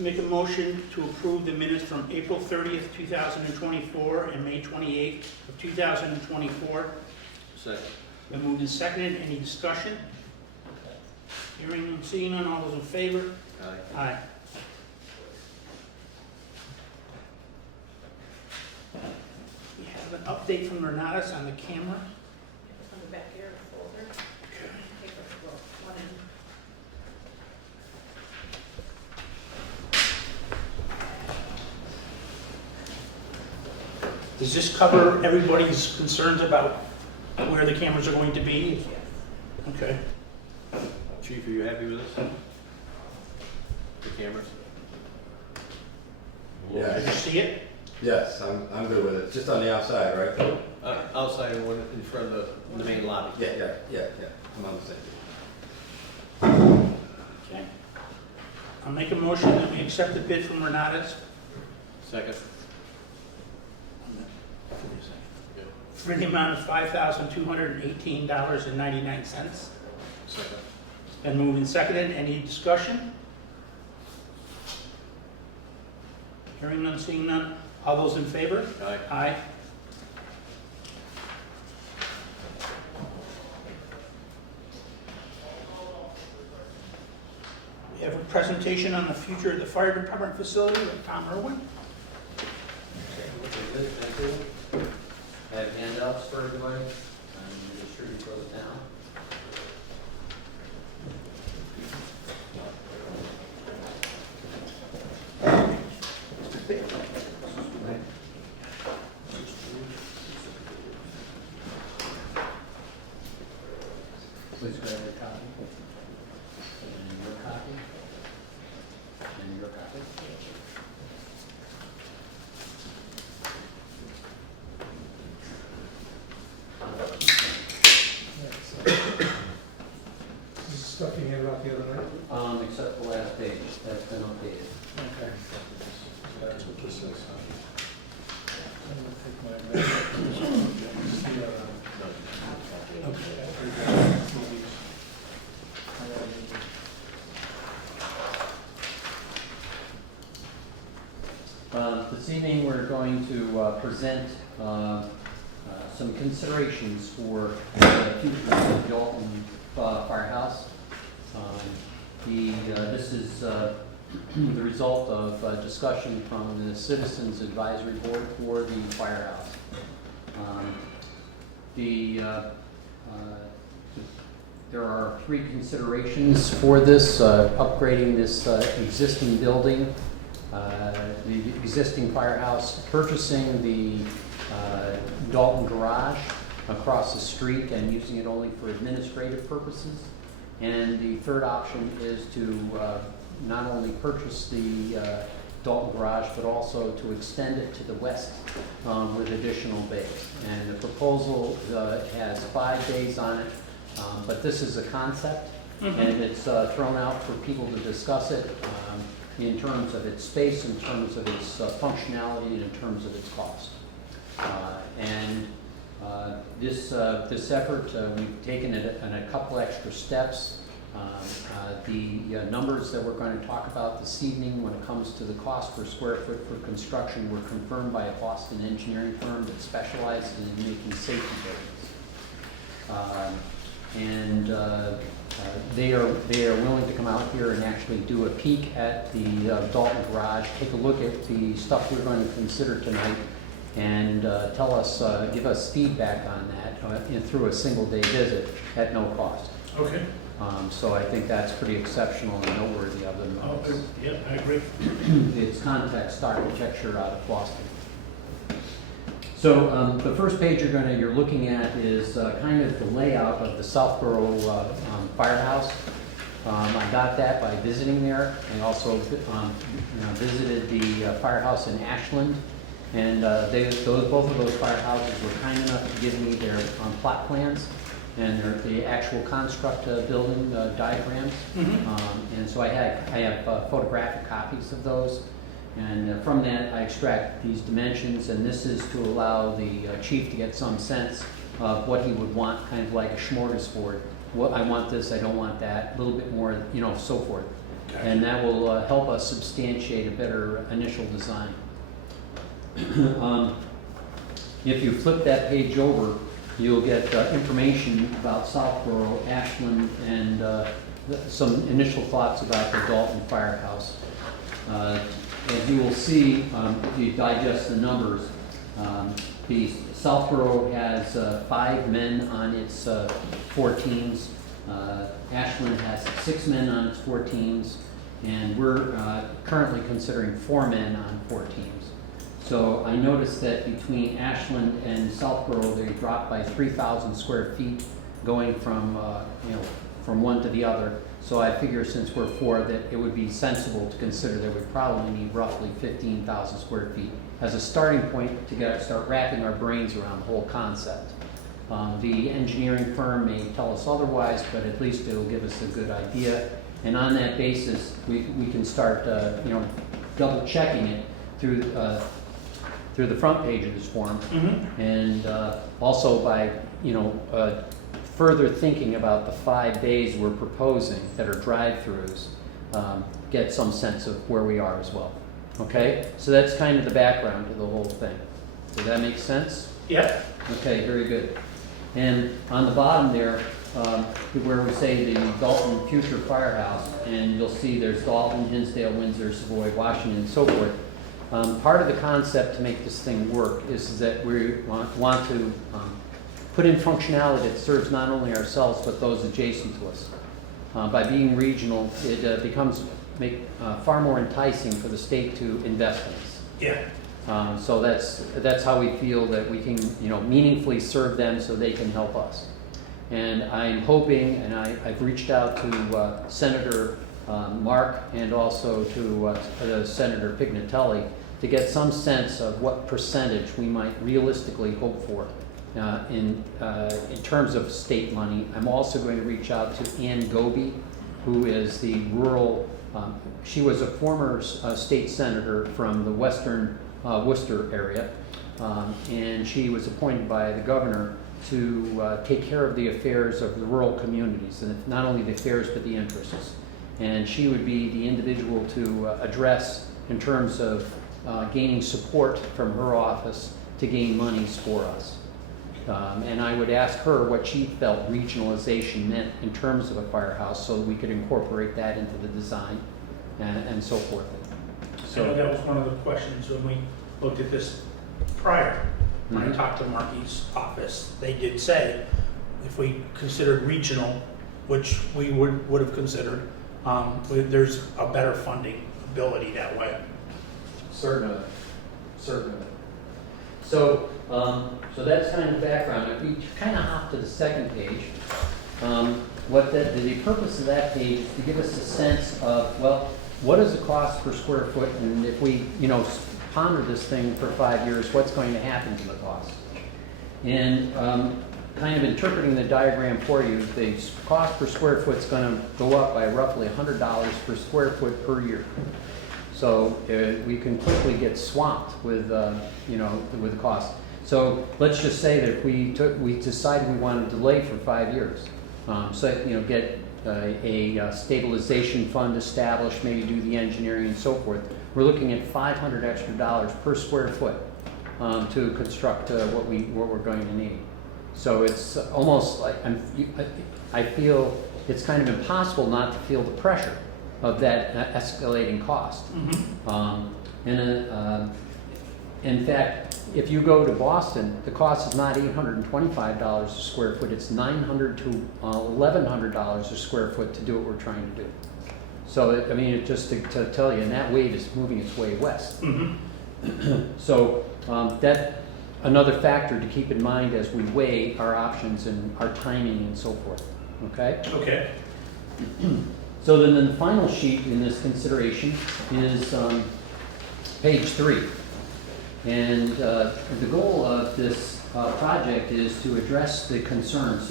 make a motion to approve the minutes from April 30th, 2024 and May 28th of 2024. Second. Been moved and seconded. Any discussion? Hearing and seeing none. All those in favor? Aye. Aye. We have an update from Renatus on the camera. It's on the back here of the folder. Take a look. One in. Does this cover everybody's concerns about where the cameras are going to be? Okay. Chief, are you happy with this? The cameras? Did you see it? Yes, I'm good with it. Just on the outside, right? Outside and one in front of the main lobby. Yeah. I'm on the same page. Okay. I'll make a motion that we accept the bid from Renatus Second. for the amount of $5,218.99. Second. Been moved and seconded. Any discussion? Hearing none, seeing none. All those in favor? Aye. Aye. We have a presentation on the future of the fire department facility with Tom Irwin. Okay, good, thank you. I have handouts for everybody, and distribute for the town. Please grab your copy. And your copy. And your copy. This is stuff you handed out the other night? Except the last page, that's been updated. Okay. That's what this is. I'm gonna take my This evening, we're going to present some considerations for the future of the Dalton Firehouse. This is the result of discussion from the Citizens Advisory Board for the firehouse. There are three considerations for this: upgrading this existing building, the existing firehouse, purchasing the Dalton garage across the street and using it only for administrative purposes. And the third option is to not only purchase the Dalton garage, but also to extend it to the west with additional bays. And the proposal has 5 bays on it, but this is a concept, and it's thrown out for people to discuss it in terms of its space, in terms of its functionality, and in terms of its cost. This effort, we've taken it in a couple extra steps. The numbers that we're going to talk about this evening when it comes to the cost per square foot for construction were confirmed by a Boston engineering firm that specializes in making safety buildings. They are willing to come out here and actually do a peek at the Dalton garage, take a look at the stuff we're going to consider tonight, and tell us, give us feedback on that through a single-day visit at no cost. Okay. So I think that's pretty exceptional and noteworthy of them. Yeah, I agree. It's context architecture out of Boston. So the first page you're looking at is kind of the layout of the Southborough firehouse. I got that by visiting there. I also visited the firehouse in Ashland, and both of those firehouses were kind enough to give me their plot plans and the actual construct building diagrams. And so I have photographic copies of those. And from that, I extract these dimensions, and this is to allow the chief to get some sense of what he would want, kind of like a smorgasbord. What I want this, I don't want that, a little bit more, so forth. And that will help us substantiate a better initial design. If you flip that page over, you'll get information about Southborough, Ashland, and some initial thoughts about the Dalton Firehouse. As you will see, if you digest the numbers, the Southborough has 5 men on its 4 teams. Ashland has 6 men on its 4 teams, and we're currently considering 4 men on 4 teams. So I noticed that between Ashland and Southborough, they dropped by 3,000 square feet, going from from one to the other. So I figure since we're 4, that it would be sensible to consider that we probably need roughly 15,000 square feet as a starting point to start wrapping our brains around the whole concept. The engineering firm may tell us otherwise, but at least it'll give us a good idea. And on that basis, we can start double checking it through the front page of this form, and also by further thinking about the 5 bays we're proposing that are drive-throughs, get some sense of where we are as well. Okay, so that's kind of the background to the whole thing. Does that make sense? Yeah. Okay, very good. And on the bottom there, where we say the Dalton Future Firehouse, and you'll see there's Dalton, Hinsdale, Windsor, Savoy, Washington, and so forth. Part of the concept to make this thing work is that we want to put in functionality that serves not only ourselves but those adjacent to us. By being regional, it becomes far more enticing for the state to invest in us. Yeah. So that's how we feel that we can meaningfully serve them so they can help us. And I'm hoping, and I've reached out to Senator Mark and also to Senator Pignatelli to get some sense of what percentage we might realistically hope for in terms of state money. I'm also going to reach out to Ann Goby, who is the rural, she was a former state senator from the western Worcester area, and she was appointed by the governor to take care of the affairs of the rural communities, and not only the affairs but the interests. And she would be the individual to address in terms of gaining support from her office to gain monies for us. And I would ask her what she felt regionalization meant in terms of a firehouse so we could incorporate that into the design and so forth. I know that was one of the questions when we looked at this prior. When I talked to Marky's office, they did say if we considered regional, which we would have considered, there's a better funding ability that way. Certainly. So that's kind of background. If we kind of hop to the second page, the purpose of that page is to give us a sense of, well, what is the cost per square foot, and if we, ponder this thing for 5 years, what's going to happen to the cost? And kind of interpreting the diagram for you, the cost per square foot is going to go up by roughly $100 per square foot per year. So we can quickly get swamped with with the cost. So let's just say that we decided we want to delay for 5 years. Get a stabilization fund established, maybe do the engineering and so forth. We're looking at $500 extra per square foot to construct what we're going to need. So it's almost like I feel it's kind of impossible not to feel the pressure of that escalating cost. In fact, if you go to Boston, the cost is not $825 a square foot, it's $900 to $1,100 a square foot to do what we're trying to do. So, just to tell you, and that wave is moving its way west. So, that's another factor to keep in mind as we weigh our options and our timing and so forth. Okay? Okay. So then the final sheet in this consideration is page 3. And the goal of this project is to address the concerns,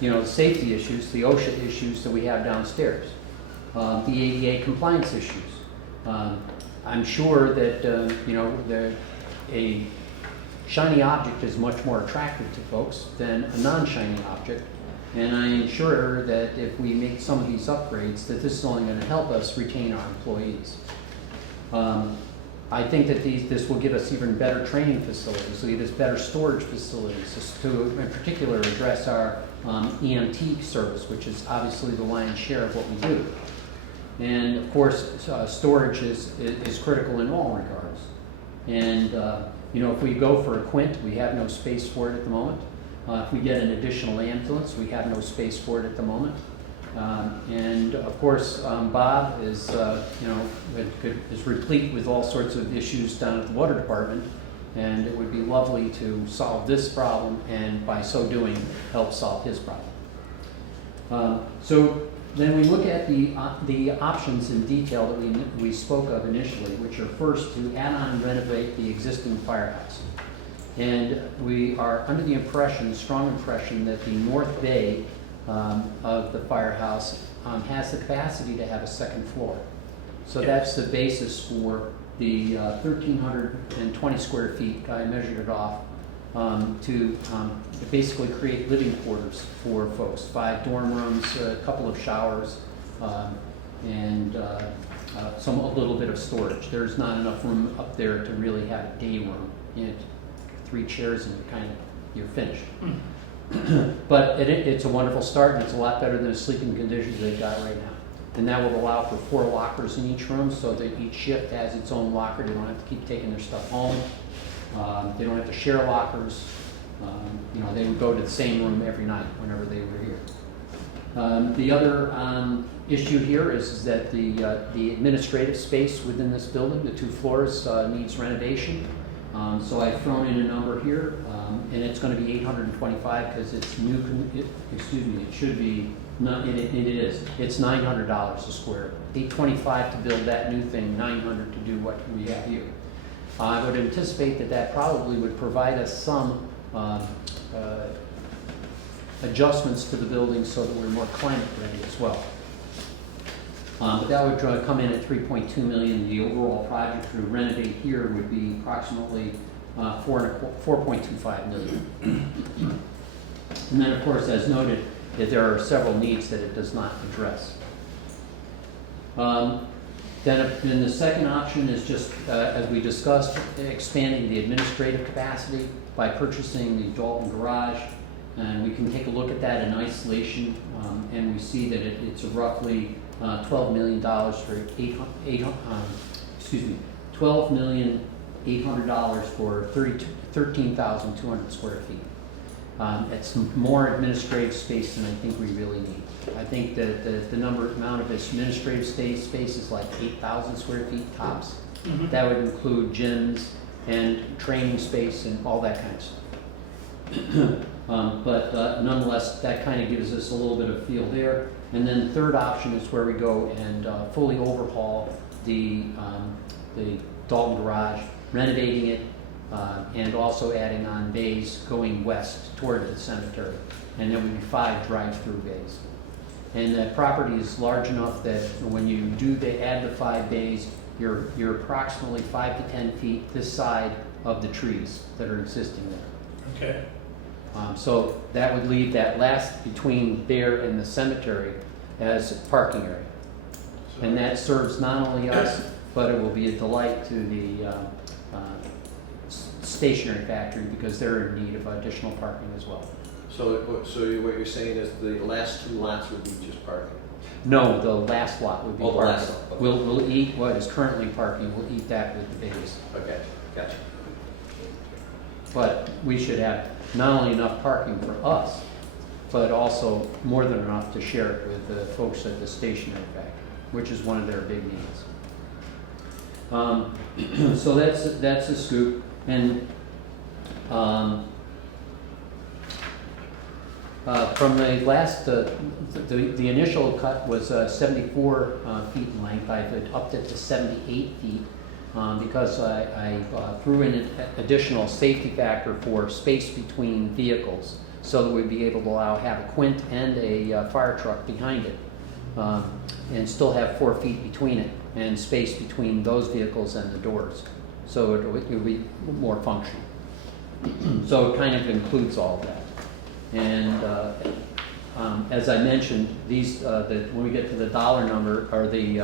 the safety issues, the OSHA issues that we have downstairs, the ADA compliance issues. I'm sure that a shiny object is much more attractive to folks than a non-shiny object. And I assure her that if we make some of these upgrades, that this is only going to help us retain our employees. I think that this will give us even better training facilities, will give us better storage facilities, just to in particular address our EMT service, which is obviously the lion's share of what we do. And of course, storage is critical in all regards. And you know, if we go for a Quint, we have no space for it at the moment. If we get an additional ambulance, we have no space for it at the moment. And of course, Bob is, you know, is replete with all sorts of issues down at the water department, and it would be lovely to solve this problem, and by so doing, help solve his problem. So then we look at the options in detail that we spoke of initially, which are first to add on and renovate the existing firehouse. And we are under the impression, strong impression, that the north bay of the firehouse has the capacity to have a second floor. So that's the basis for the 1,320 square feet. I measured it off to basically create living quarters for folks. 5 dorm rooms, a couple of showers, and a little bit of storage. There's not enough room up there to really have a day room. You know, 3 chairs and you're finished. But it's a wonderful start, and it's a lot better than the sleeping conditions they've got right now. And that will allow for 4 lockers in each room, so that each shift has its own locker. They don't have to keep taking their stuff home. They don't have to share lockers. You know, they would go to the same room every night whenever they were here. The other issue here is that the administrative space within this building, the 2 floors, needs renovation. So I've thrown in a number here, and it's going to be $825 because it's new. It should be. No, it is. It's $900 a square. $825 to build that new thing. $900 to do what we have here. I would anticipate that probably would provide us some adjustments to the building so that we're more climate ready as well. But that would come in at $3.2 million. The overall project to renovate here would be approximately $4.25 million. And then, of course, as noted, that there are several needs that it does not address. Then the second option is just, as we discussed, expanding the administrative capacity by purchasing the Dalton garage. And we can take a look at that in isolation, and we see that it's roughly $12 million for $12,800,000 for 13,200 square feet. It's more administrative space than I think we really need. I think that the amount of administrative space is like 8,000 square feet tops. Mm-hmm. That would include gyms and training space and all that kind of stuff. But nonetheless, that kind of gives us a little bit of feel there. And then the third option is where we go and fully overhaul the Dalton garage, renovating it, and also adding on bays going west toward the cemetery. And there would be 5 drive-through bays. And the property is large enough that when you add the 5 bays, you're approximately 5 to 10 feet this side of the trees that are existing there. Okay. So that would leave that last between there and the cemetery as parking area. And that serves not only us, but it will be a delight to the stationery factory because they're in need of additional parking as well. So what you're saying is the last 2 lots would be just parking? No, the last lot would be Oh, the parking. last lot, okay. We'll eat what is currently parking, we'll eat that with the bays. Okay, gotcha. But we should have not only enough parking for us, but also more than enough to share it with the folks at the stationery factory, which is one of their big needs. So that's a scoop. And from the last, the initial cut was 74 feet in length. I've upped it to 78 feet because I threw in an additional safety factor for space between vehicles so that we'd be able to have a Quint and a fire truck behind it and still have 4 feet between it and space between those vehicles and the doors. So it would be more functional. So it kind of includes all of that. And as I mentioned, these, when we get to the dollar number, or the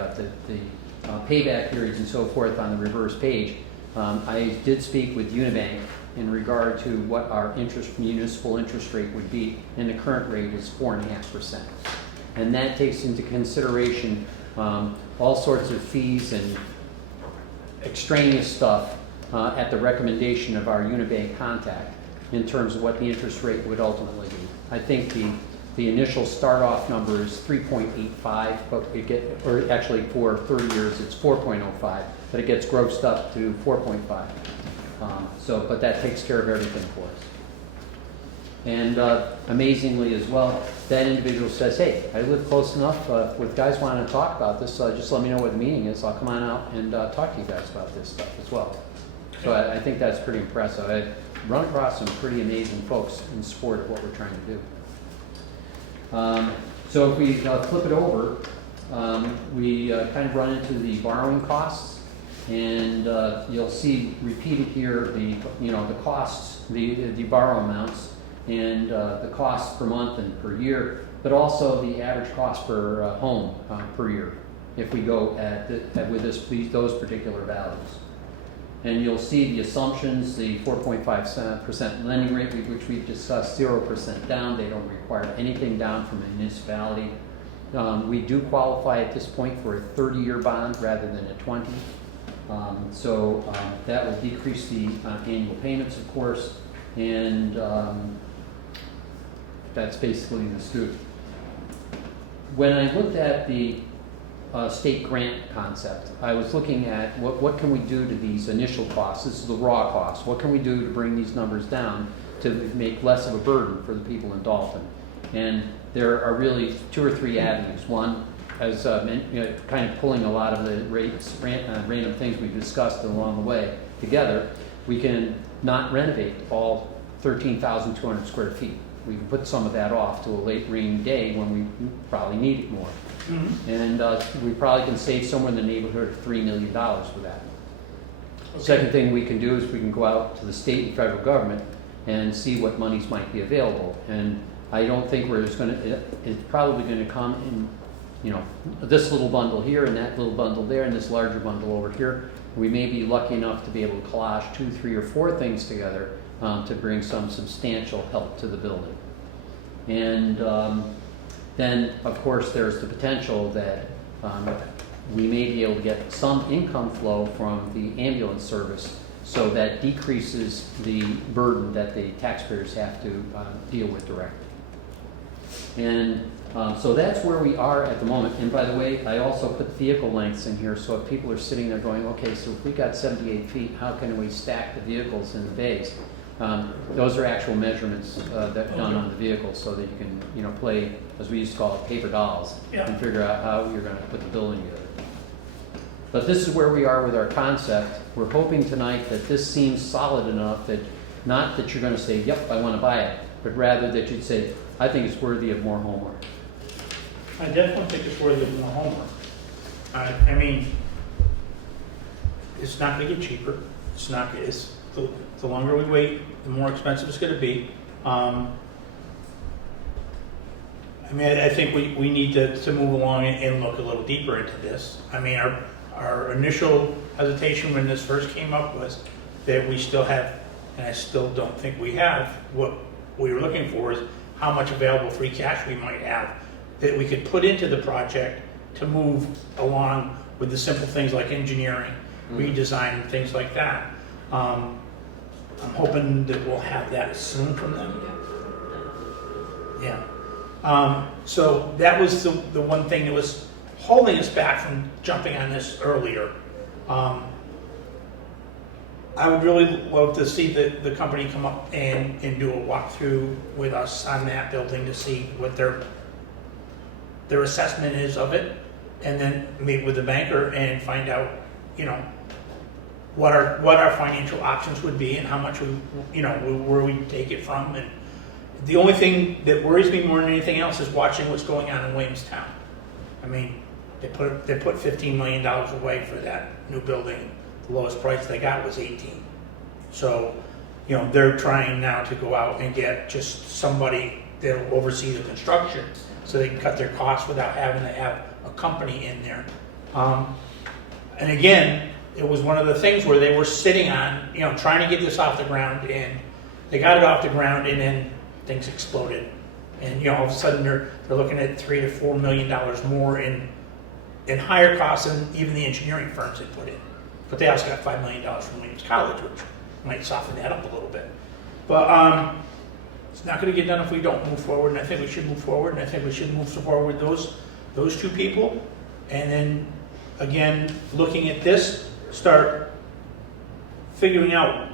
payback periods and so forth on the reverse page, I did speak with Unibank in regard to what our municipal interest rate would be, and the current rate is 4.5%. And that takes into consideration all sorts of fees and extraneous stuff at the recommendation of our Unibank contact in terms of what the interest rate would ultimately be. I think the initial start-off number is 3.85, but or actually for 30 years it's 4.05, but it gets grossed up to 4.5. But that takes care of everything for us. And amazingly as well, that individual says, hey, I live close enough, if guys want to talk about this, just let me know what the meeting is. I'll come on out and talk to you guys about this stuff as well. So I think that's pretty impressive. I've run across some pretty amazing folks in support of what we're trying to do. So if we flip it over, we kind of run into the borrowing costs, and you'll see repeated here the costs, the borrow amounts, and the costs per month and per year, but also the average cost per home per year if we go with those particular values. And you'll see the assumptions, the 4.5% lending rate, which we've discussed, 0% down. They don't require anything down from a municipality. We do qualify at this point for a 30-year bond rather than a 20. That will decrease the annual payments, of course, and that's basically the scoop. When I looked at the state grant concept, I was looking at what can we do to these initial costs. This is the raw costs. What can we do to bring these numbers down to make less of a burden for the people in Dalton? And there are really 2 or 3 avenues. One, as kind of pulling a lot of the random things we've discussed along the way together, we can not renovate all 13,200 square feet. We can put some of that off to a late rainy day when we probably need it more. Mm-hmm. And we probably can save somewhere in the neighborhood of $3 million for that. Okay. Second thing we can do is we can go out to the state and federal government and see what monies might be available. And I don't think it's probably going to come in, this little bundle here and that little bundle there and this larger bundle over here. We may be lucky enough to be able to collage 2, 3, or 4 things together to bring some substantial help to the building. And then, of course, there's the potential that we may be able to get some income flow from the ambulance service, so that decreases the burden that the taxpayers have to deal with directly. And so that's where we are at the moment. And by the way, I also put vehicle lengths in here, so if people are sitting there going, okay, so if we got 78 feet, how can we stack the vehicles in the bays? Those are actual measurements that are done on the vehicle, so that you can, play, as we used to call it, paper dolls, and figure out how you're going to put the building together. But this is where we are with our concept. We're hoping tonight that this seems solid enough that not that you're going to say, yep, I want to buy it, but rather that you'd say, I think it's worthy of more homework. I definitely think it's worthy of more homework. I mean, it's not going to get cheaper. The longer we wait, the more expensive it's going to be. I think we need to move along and look a little deeper into this. I mean, our initial hesitation when this first came up was that we still have, and I still don't think we have, what we were looking for is how much available free cash we might have that we could put into the project to move along with the simple things like engineering, redesign, and things like that. I'm hoping that we'll have that soon from them. Yeah. So that was the one thing that was holding us back from jumping on this earlier. I would really love to see the company come up and do a walkthrough with us on that building to see what their assessment is of it, and then meet with the banker and find out, what our financial options would be and how much where we take it from. And the only thing that worries me more than anything else is watching what's going on in Williamstown. I mean, they put $15 million away for that new building. The lowest price they got was 18. So, they're trying now to go out and get just somebody they'll oversee the construction, so they can cut their costs without having to have a company in there. And again, it was one of the things where they were sitting on, trying to get this off the ground, and they got it off the ground, and then things exploded. And, all of a sudden, they're looking at $3 to $4 million more in higher costs than even the engineering firms had put in. But they also got $5 million from Williams College, which might soften that up a little bit. But it's not going to get done if we don't move forward, and I think we should move forward, and I think we should move forward with those two people. And then, again, looking at this, start figuring out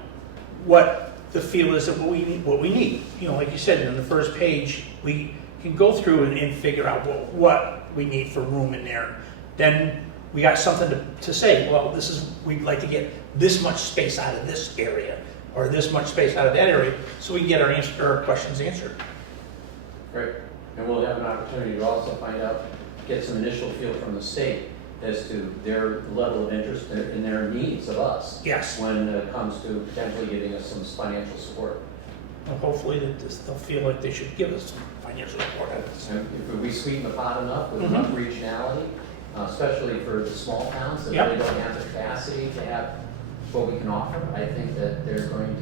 what the feel is of what we need. Like you said, on the first page, we can go through and figure out what we need for room in there. Then we got something to say. Well, we'd like to get this much space out of this area, or this much space out of that area, so we can get our questions answered. Great. And we'll have an opportunity to also get some initial feel from the state as to their level of interest in their needs of us. Yes. When it comes to potentially giving us some financial support. Well, hopefully they'll feel like they should give us some financial support. And if we sweeten the pot enough with enough regionality, especially for the small towns that Yep. really don't have the capacity to have what we can offer, I think that they're going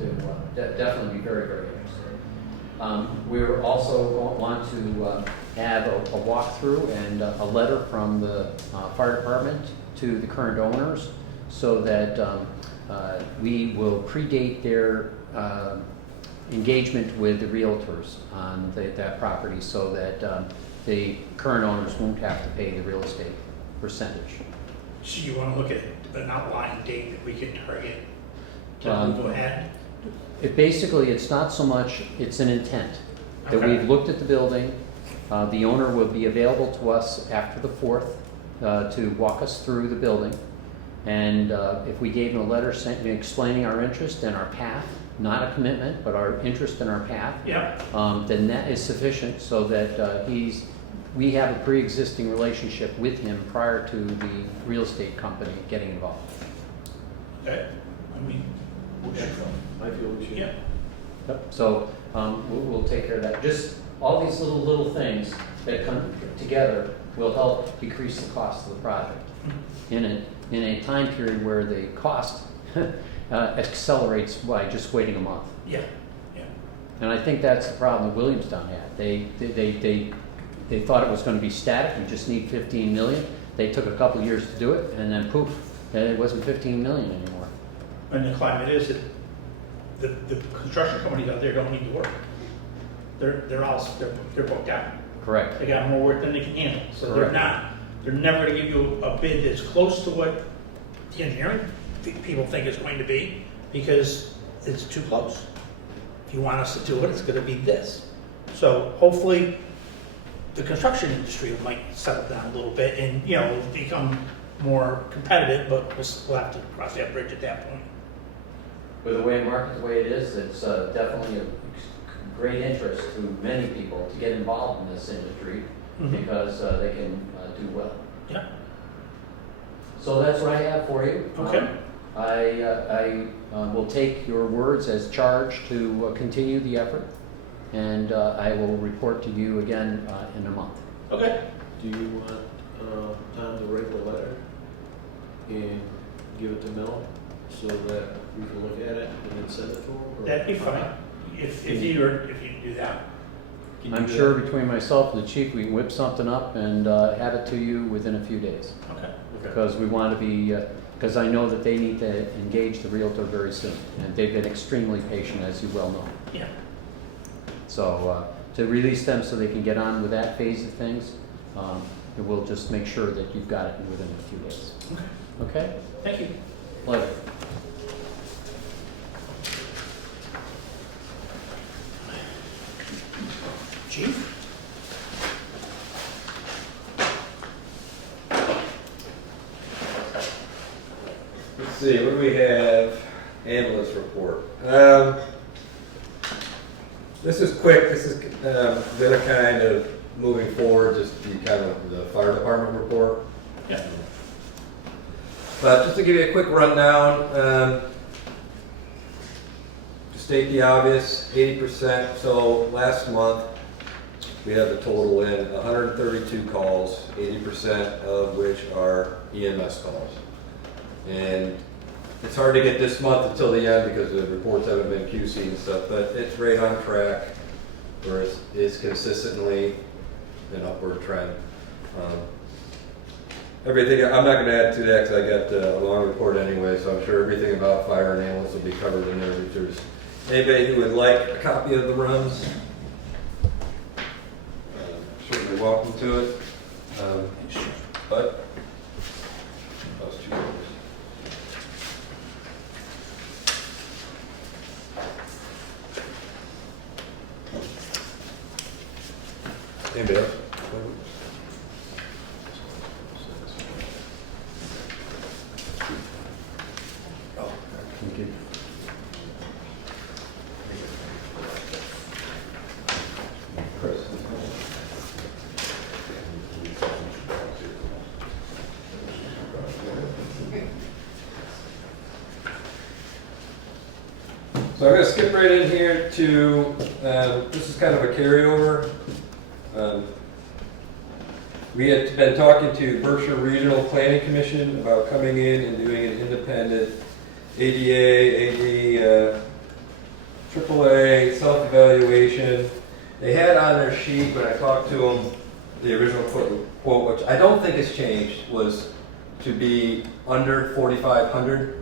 to definitely be very, very interested. We also want to have a walkthrough and a letter from the fire department to the current owners, so that we will predate their engagement with the realtors on that property, so that the current owners won't have to pay the real estate percentage. So you want to look at an outline date that we can target to go ahead? It's not so much, it's an intent. That Okay. we've looked at the building, the owner will be available to us after the 4th to walk us through the building. And if we gave him a letter explaining our interest and our path, not a commitment, but our interest in our path, Yeah. then that is sufficient, so that we have a pre-existing relationship with him prior to the real estate company getting involved. Okay. I feel we should. Yeah. So we'll take care of that. Just all these little things that come together will help decrease the cost of the project in a time period where the cost accelerates by just waiting a month. Yeah. Yeah. And I think that's the problem that Williamstown had. They thought it was going to be static. We just need 15 million. They took a couple of years to do it, and then poof, it wasn't 15 million anymore. And the climate is that the construction companies out there don't need to work. They're booked out. Correct. They got more work than they can handle. So Correct. they're never going to give you a bid that's close to what the engineering people think it's going to be, because it's too close. If you want us to do it, it's going to be this. So hopefully the construction industry might settle down a little bit and, become more competitive, but we'll have to cross that bridge at that point. With the way market the way it is, it's definitely of great interest to many people to get involved in this industry, because they can do well. Yeah. So that's what I have for you. Okay. I will take your words as charge to continue the effort, and I will report to you again in a month. Okay. Do you want Tom to write the letter and give it to Mel so that we can look at it and then send it to him? or- That'd be fine. If you do that. Can you I'm do sure that? between myself and the chief, we can whip something up and have it to you within a few days. Okay. Okay. Because we want to be, because I know that they need to engage the realtor very soon, and they've been extremely patient, as you well know. Yeah. So to release them so they can get on with that phase of things, we'll just make sure that you've got it within a few days. Okay. Okay? Thank you. Pleasure. Chief? Let's see, what do we have? Ambulance report. This is quick. This is gonna kind of moving forward, just be kind of the fire department report. Yeah. But just to give you a quick rundown, to state the obvious, 80%. So last month, we have the total in 132 calls, 80% of which are EMS calls. And it's hard to get this month until the end because the reports haven't been QC and stuff, but it's right on track, where it's consistently an upward trend. Everything, I'm not going to add to that because I got a long report anyway, so I'm sure everything about fire and ambulance will be covered in there. If there's anybody who would like a copy of the runs, certainly welcome to it. But those two numbers. Anybody else? Thank you. Chris. So I'm going to skip right in here to, this is kind of a carryover. We had been talking to Berkshire Regional Planning Commission about coming in and doing an independent ADA, AD, AAA self-evaluation. They had on their sheet, when I talked to them, the original quote, which I don't think has changed, was to be under 4,500.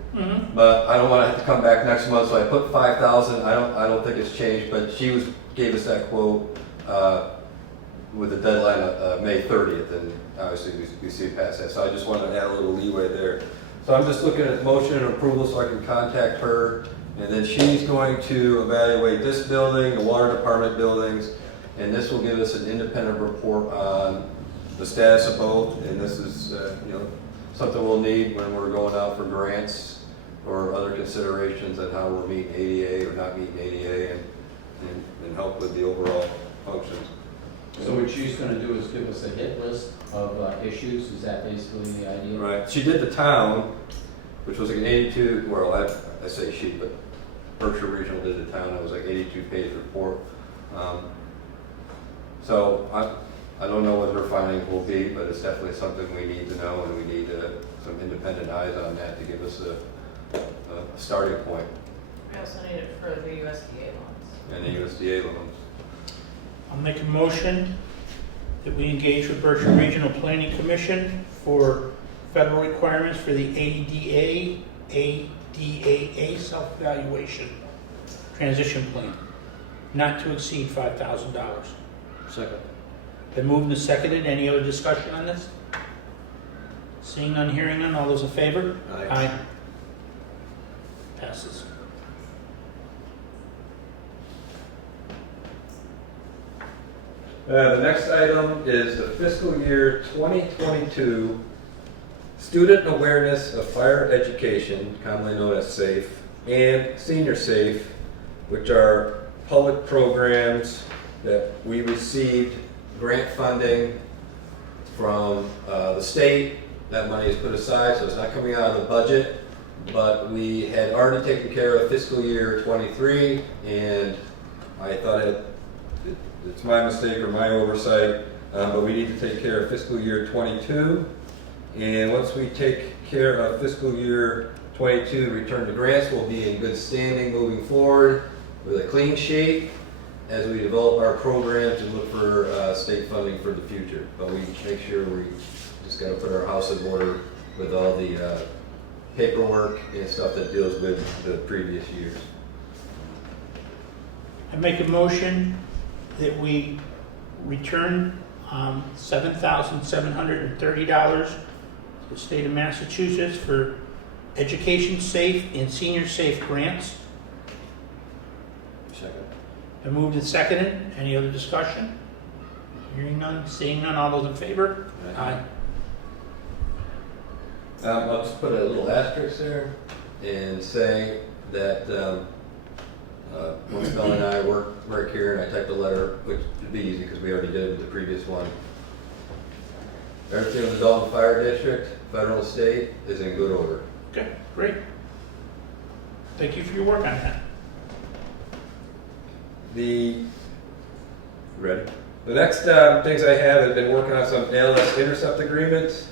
But I don't want to have to come back next month, so I put 5,000. I don't think it's changed, but she gave us that quote with the deadline of May 30th, and obviously we see past that. So I just wanted to add a little leeway there. So I'm just looking at motion and approval so I can contact her, and then she's going to evaluate this building, the water department buildings, and this will give us an independent report on the status of both. And this is something we'll need when we're going out for grants or other considerations on how we're meeting ADA or not meeting ADA, and help with the overall functions. So what she's gonna do is give us a hit list of issues, is that basically the idea? Right. She did the town, which was like an 82, well, I say she, but Berkshire Regional did the town. It was like 82-page report. So I don't know what her findings will be, but it's definitely something we need to know, and we need some independent eyes on that to give us a starting point. We also need it for the USDA loans. And the USDA loans. I'll make a motion that we engage with Berkshire Regional Planning Commission for federal requirements for the ADAA self-evaluation transition plan, not to exceed $5,000. Second. Been moved and seconded. Any other discussion on this? Seeing none, hearing none. All those in favor? Aye. Passes. The next item is the fiscal year 2022 Student Awareness of Fire Education, commonly known as SAFE, and Senior SAFE, which are public programs that we received grant funding from the state. That money is put aside, so it's not coming out of the budget, but we had already taken care of fiscal year 23, and I thought it's my mistake or my oversight, but we need to take care of fiscal year 22. And once we take care of fiscal year 22, return to grants, we'll be in good standing moving forward with a clean sheet as we develop our programs and look for state funding for the future. But we make sure we just got to put our house in order with all the paperwork and stuff that deals with the previous years. I make a motion that we return $7,730 to the state of Massachusetts for Education Safe and Senior Safe grants. Second. I moved and seconded. Any other discussion? Hearing none, seeing none. All those in favor? Aye. I'll just put a little asterisk there and say that once Bill and I work here and I typed a letter, which would be easy because we already did it with the previous one. Everything with the Dalton Fire District, federal, state, is in good order. Okay, great. Thank you for your work on that. Ready? The next things I have been working on some ALS intercept agreements.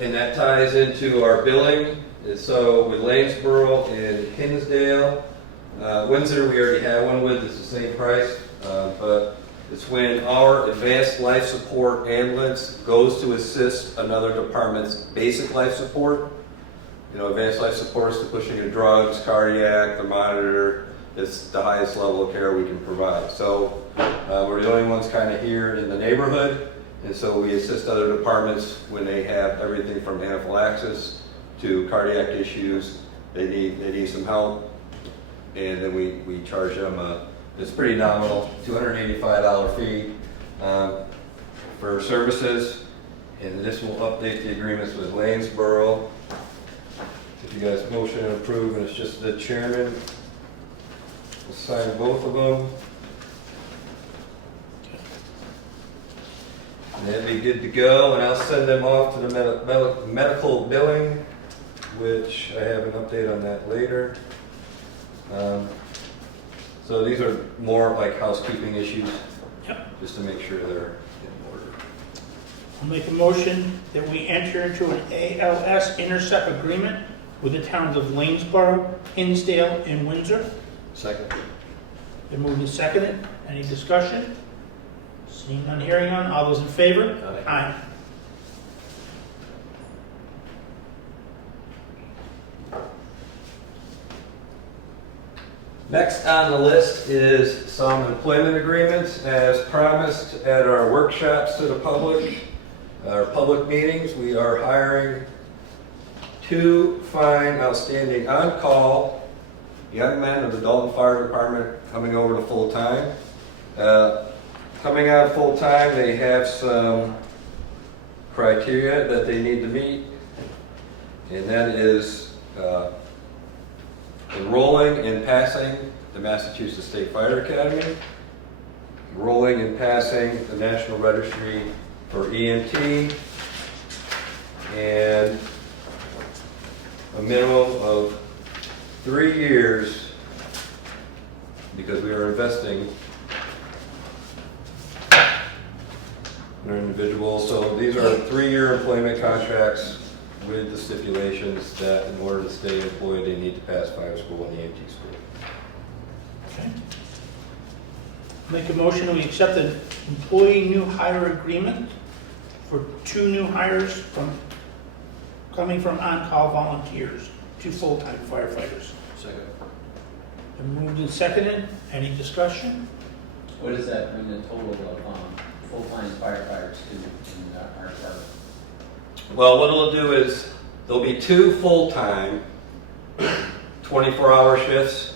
And that ties into our billing. And so with Lanesboro and Hinsdale, Windsor we already have one with, it's the same price. But it's when our advanced life support ambulance goes to assist another department's basic life support. You know, advanced life support is to pushing your drugs, cardiac, the monitor. It's the highest level of care we can provide. So we're the only ones kind of here in the neighborhood, and so we assist other departments when they have everything from anaphylaxis to cardiac issues. They need some help, and then we charge them it's pretty nominal, $285 fee for services, and this will update the agreements with Lanesboro. If you guys motion and approve, and it's just the chairman will sign both of them. And they'll be good to go, and I'll send them off to the medical billing, which I have an update on that later. So these are more like housekeeping issues, just to make sure they're in order. I'll make a motion that we enter into an ALS intercept agreement with the towns of Lanesboro, Hinsdale, and Windsor. Second. Been moved and seconded. Any discussion? Seeing none, hearing none. All those in favor? Aye. Next on the list is some employment agreements. As promised at our workshops to the public, our public meetings, we are hiring 2 fine, outstanding on-call young men of the Dalton Fire Department coming over to full-time. Coming out full-time, they have some criteria that they need to meet, and that is enrolling and passing the Massachusetts State Fire Academy, enrolling and passing the National Registry for EMT, and a minimum of 3 years, because we are investing in our individuals. So these are 3-year employment contracts with the stipulations that in order to stay employed, they need to pass fire school and EMT school. Okay. Make a motion that we accept the employee new hire agreement for 2 new hires coming from on-call volunteers, 2 full-time firefighters. Second. Been moved and seconded. Any discussion? What does that bring the total of full-time firefighters to in our department? Well, what it'll do is there'll be 2 full-time 24-hour shifts.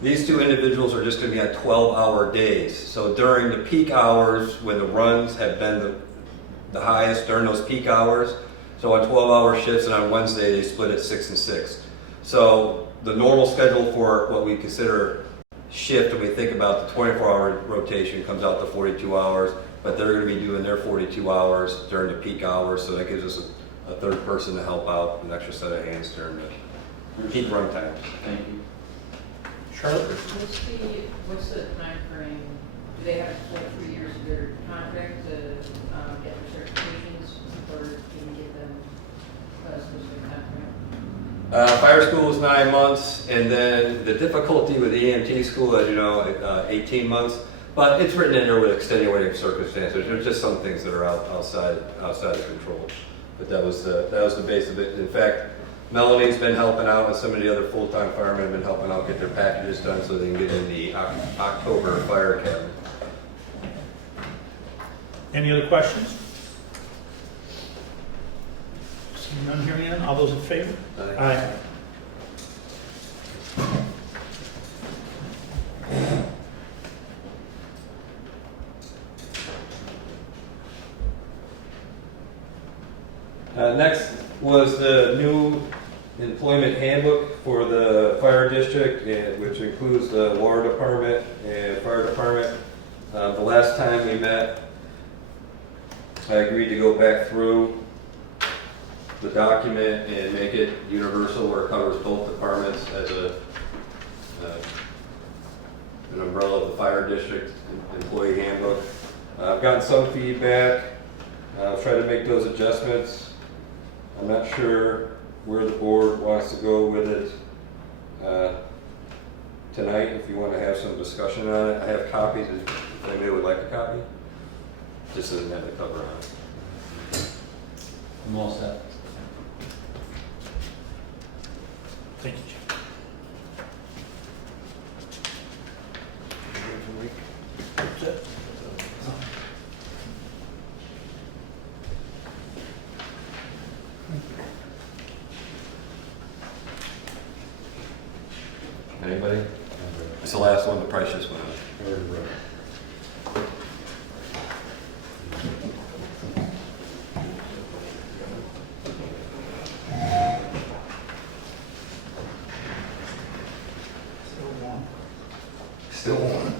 These 2 individuals are just going to be on 12-hour days. So during the peak hours, when the runs have been the highest during those peak hours, so on 12-hour shifts, and on Wednesday they split at 6 and 6. So the normal schedule for what we consider shift, when we think about the 24-hour rotation, comes out to 42 hours, but they're going to be doing their 42 hours during the peak hours, so that gives us a 3rd person to help out, an extra set of hands during the peak run times. Thank you. Charlotte? What's the time frame? Do they have like 3 years of their contract to get their certifications, or can you give them a specific time frame? Fire school is 9 months, and then the difficulty with EMT school, as you know, 18 months. But it's written in there with extenuating circumstances. There's just some things that are outside of control. But that was the base of it. In fact, Melanie's been helping out, and some of the other full-time firemen have been helping out get their packages done so they can get in the October Fire Academy. Any other questions? Seeing none, hearing none. All those in favor? Aye. Next was the new employment handbook for the fire district, which includes the water department and fire department. The last time we met, I agreed to go back through the document and make it universal where it covers both departments as a an umbrella of the fire district employee handbook. I've gotten some feedback. I'll try to make those adjustments. I'm not sure where the board wants to go with it tonight, if you want to have some discussion on it. I have copies, if anybody would like a copy. Just doesn't have the cover on it. I'm all set. Thank you, Jim. That's it. Anybody? It's the last one, the price just went up. Still warm. Still warm.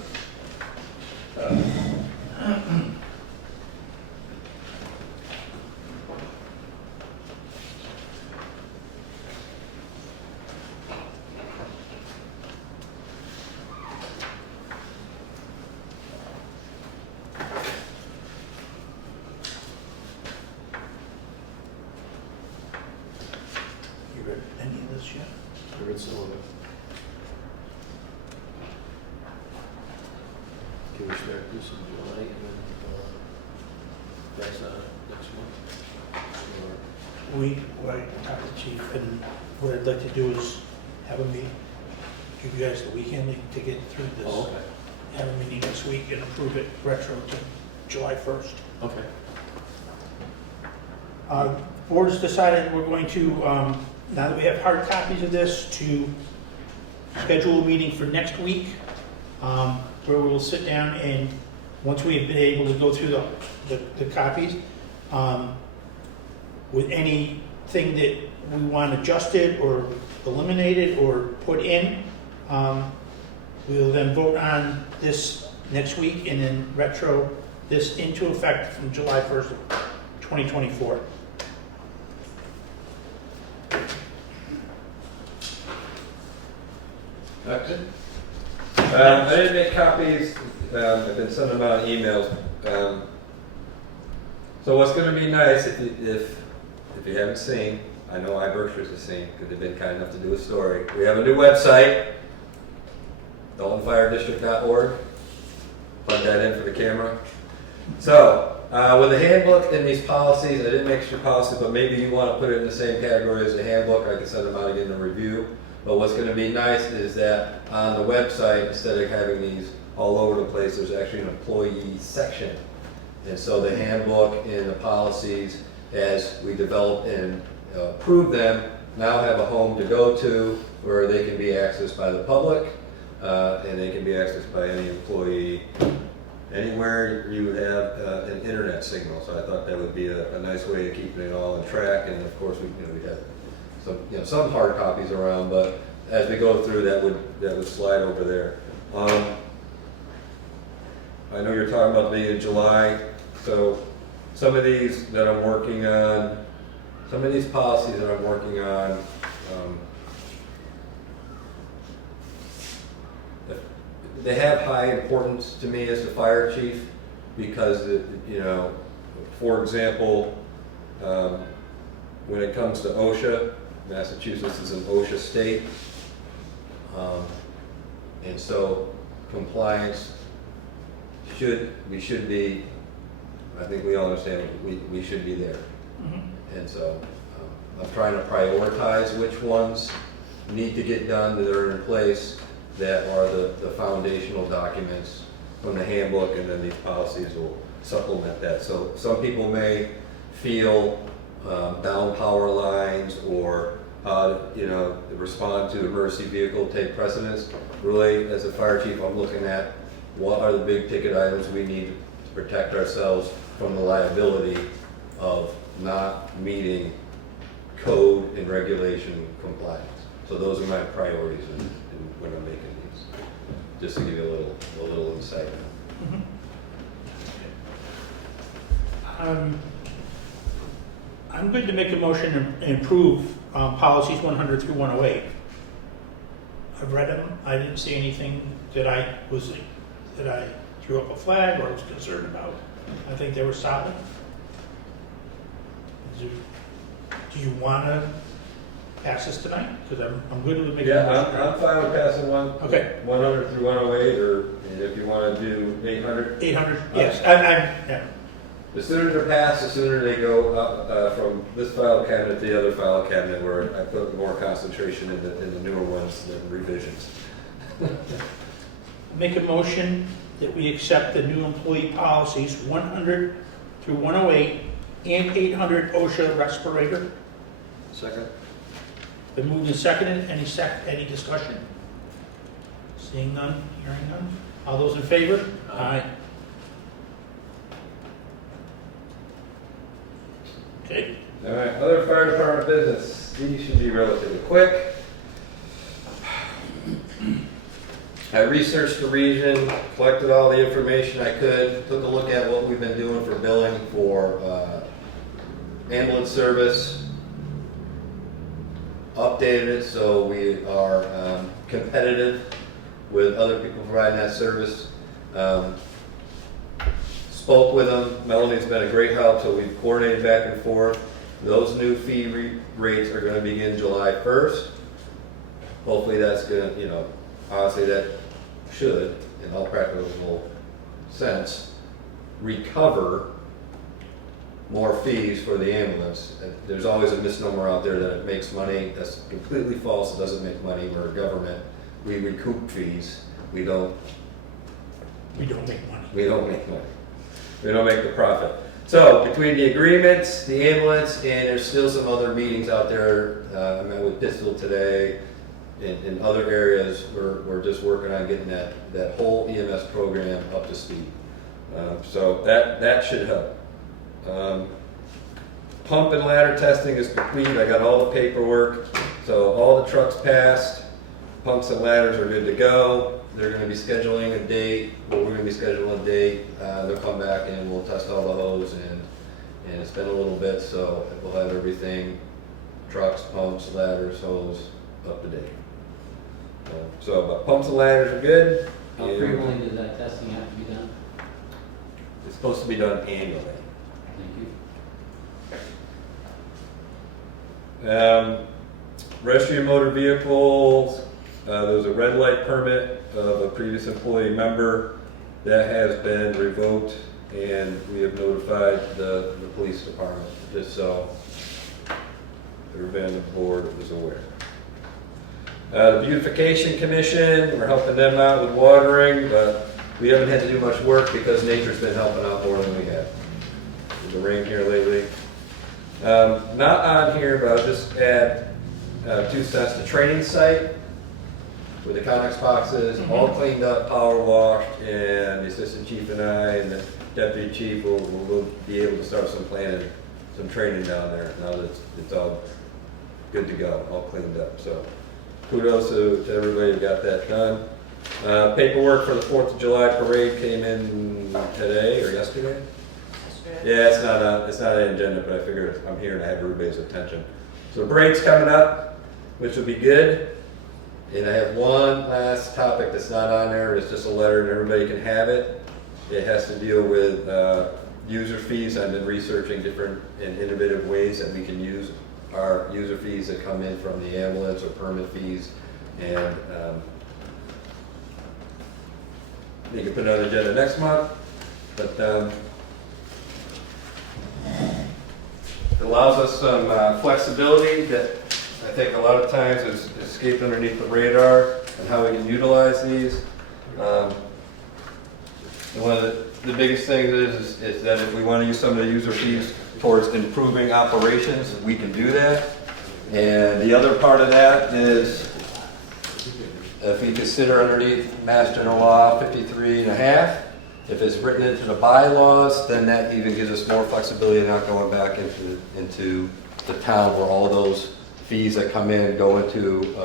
You read any of this yet? I read some of it. Can we start this in July and then, pass on next month? I talked to Chief, and what I'd like to do is have a meeting, give you guys the weekend to get through this. Or? Oh, okay. Have a meeting next week and approve it retro to July 1st. Okay. Board's decided we're going to, now that we have hard copies of this, to schedule a meeting for next week, where we will sit down and, once we have been able to go through the copies, with anything that we want adjusted or eliminated or put in, we will then vote on this next week and then retro this into effect from July 1st of 2024. That's it. I didn't make copies. I've been sending them out emails. So what's going to be nice, if you haven't seen, I know iBerkshire's has seen because they've been kind enough to do a story. We have a new website, DaltonFireDistrict.org. Plug that in for the camera. So with the handbook and these policies, I didn't make sure policies, but maybe you want to put it in the same category as the handbook. I can send them out again to review. But what's going to be nice is that on the website, instead of having these all over the place, there's actually an employee section. And so the handbook and the policies, as we develop and approve them, now have a home to go to where they can be accessed by the public and they can be accessed by any employee anywhere you have an internet signal. So I thought that would be a nice way of keeping it all in track. And of course, we have some hard copies around, but as we go through, that would slide over there. I know you're talking about being in July, so some of these that I'm working on, some of these policies that I'm working on, they have high importance to me as the fire chief because, for example, when it comes to OSHA, Massachusetts is an OSHA state, and so compliance we should be, I think we all understand, we should be there. Mm-hmm. And so I'm trying to prioritize which ones need to get done that are in place that are the foundational documents from the handbook, and then these policies will supplement that. So some people may feel down power lines or respond to emergency vehicle take precedence. Really, as a fire chief, I'm looking at what are the big ticket items we need to protect ourselves from the liability of not meeting code and regulation compliance. So those are my priorities when I'm making these, just to give you a little insight. I'm good to make a motion and approve policies 100 through 108. I've read them. I didn't see anything that I threw up a flag or was concerned about. I think they were solid. Do you want to pass this tonight? Because I'm good with making a Yeah, motion. I'm fine with passing one. Okay. 100 through 108, or and if you want to do 800. 800, yes, yeah. The sooner they're passed, the sooner they go up from this file cabinet to the other file cabinet, where I put more concentration in the newer ones than revisions. Make a motion that we accept the new employee policies 100 through 108 and 800 OSHA respirator. Second? Been moved and seconded. Any discussion? Seeing none, hearing none. All those in favor? Aye. Okay. All right, other fire department business. These should be relatively quick. I researched the region, collected all the information I could, took a look at what we've been doing for billing for ambulance service, updated it so we are competitive with other people providing that service. Spoke with them. Melanie's been a great help, so we've coordinated back and forth. Those new fee rates are going to begin July 1st. Hopefully that's going to, honestly that should, in all practical sense, recover more fees for the ambulance. There's always a misnomer out there that it makes money. That's completely false. It doesn't make money. We're a government. We recoup fees. We don't We don't make money. We don't make money. We don't make the profit. So between the agreements, the ambulance, and there's still some other meetings out there. I met with Pistol today. In other areas, we're just working on getting that whole EMS program up to speed. So that should help. Pump and ladder testing is complete. I got all the paperwork. So all the trucks passed. Pumps and ladders are good to go. They're going to be scheduling a date. We're going to be scheduling a date. They'll come back and we'll test all the hose, and it's been a little bit, so we'll have everything, trucks, pumps, ladders, hose, up to date. But pumps and ladders are good. How frequently does that testing have to be done? It's supposed to be done annually. Thank you. Rescue motor vehicles, there was a red light permit of a previous employee member that has been revoked, and we have notified the police department, just so everybody on the board was aware. The beautification commission, we're helping them out with watering, but we haven't had to do much work because nature's been helping out more than we have. With the rain here lately. Not on here, but I'll just add 2 cents. The training site with the Conex boxes, all cleaned up, power washed, and the assistant chief and I and the deputy chief will be able to start some training down there now that it's all good to go, all cleaned up. So kudos to everybody who got that done. Paperwork for the 4th of July parade came in today or yesterday. Yeah, it's not on the agenda, but I figured I'm here and I have everybody's attention. So the parade's coming up, which will be good. And I have one last topic that's not on there. It's just a letter and everybody can have it. It has to deal with user fees. I've been researching different and innovative ways that we can use our user fees that come in from the ambulance or permit fees. And you can put it on the agenda next month. But it allows us some flexibility that I think a lot of times is escaped underneath the radar and how we can utilize these. And one of the biggest things is that if we want to use some of the user fees towards improving operations, we can do that. And the other part of that is if we consider underneath Mass General Law 53.5, if it's written into the bylaws, then that even gives us more flexibility, not going back into the town where all those fees that come in go into